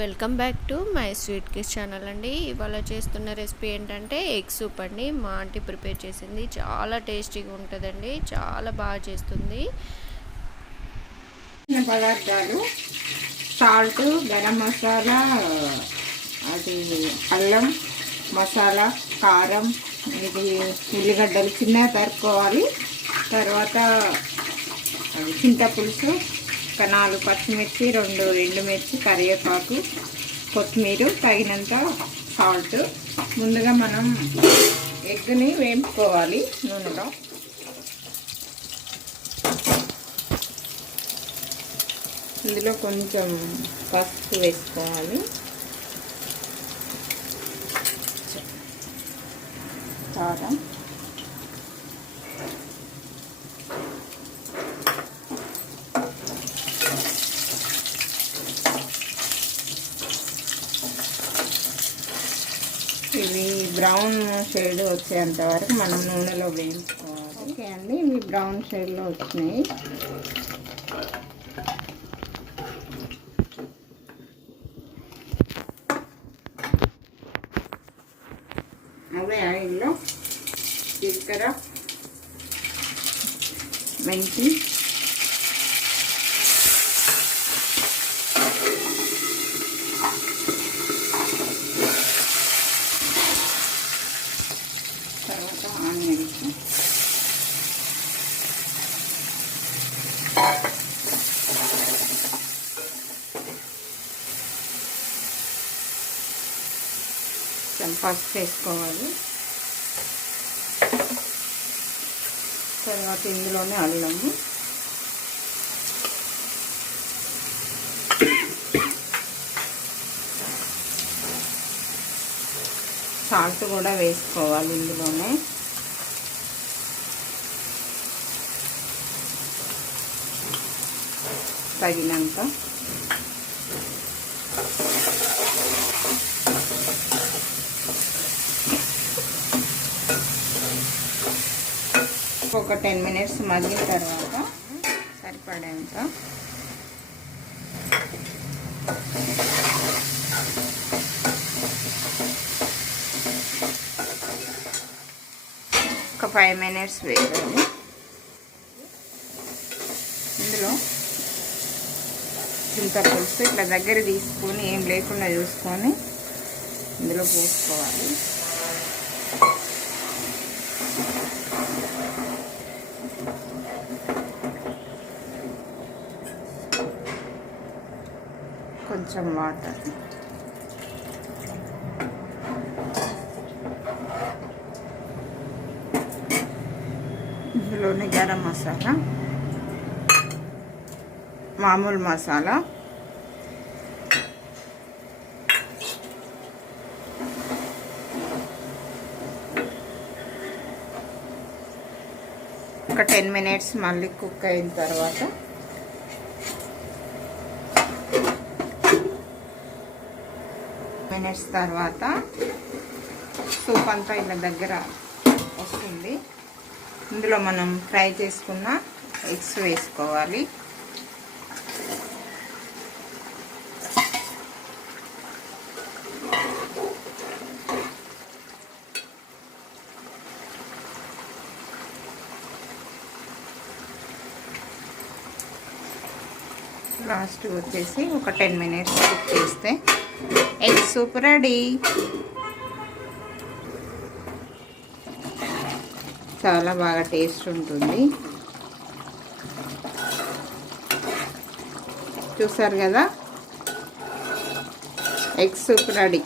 Welcome back to my sweet kiss channel అండి. ఇవాళ చేస్తున్న రెసిపీ ఏంటంటే ఎగ్ సూప్ అండి. మా ఆంటీ ప్రిపేర్ చేసింది. చాలా టేస్టీగా ఉంటుందండి. చాలా బాగా చేస్తుంది. పదార్థాలు సాల్ట్ గరం మసాలా అది అల్లం మసాలా కారం ఇది ఉల్లిగడ్డలు చిన్నగా తరుక్కోవాలి. తర్వాత చింతపులుసు ఒక నాలుగు పచ్చిమిర్చి రెండు ఎండుమిర్చి కరివేపాకు కొత్తిమీర తగినంత సాల్ట్. ముందుగా మనం ఎగ్ని వేయించుకోవాలి నూనెలో. ఇందులో కొంచెం పసుపు వేసుకోవాలి. కారం ఇవి బ్రౌన్ షేడ్ వచ్చేంత వరకు మనం నూనెలో వేయించుకోవాలి. ఓకే అండి ఇవి బ్రౌన్ షేడ్లో వచ్చినాయి. అవే ఆయిల్లో జీలకర్ర మెంతి తర్వాత ఆనియన్స్ కొంచెం పసుపు వేసుకోవాలి. తర్వాత ఇందులోనే అల్లము. సాల్ట్ కూడా వేసుకోవాలి ఇందులోనే. తగినంత ఒక టెన్ మినిట్స్ మగ్గిన తర్వాత సరిపడేంత ఒక ఫైవ్ మినిట్స్ వేయాలి ఇందులో చింత పులుసు ఇట్లా దగ్గర తీసుకొని ఏం లేకుండా చూసుకొని ఇందులో పోసుకోవాలి. కొంచెం వాటర్. ఇందులోనే గరం మసాలా. మామూలు మసాలా. ఒక టెన్ మినిట్స్ మళ్ళీ కుక్ అయిన తర్వాత మినిట్స్ తర్వాత సూప్ అంతా ఇలా దగ్గర వస్తుంది. ఇందులో మనం ఫ్రై చేసుకున్న ఎగ్స్ వేసుకోవాలి. లాస్ట్ వచ్చేసి ఒక టెన్ మినిట్స్ కుక్ చేస్తే ఎగ్ సూప్ రెడీ. చాలా బాగా టేస్ట్ ఉంటుంది. చూసారు కదా? Egg soup ready.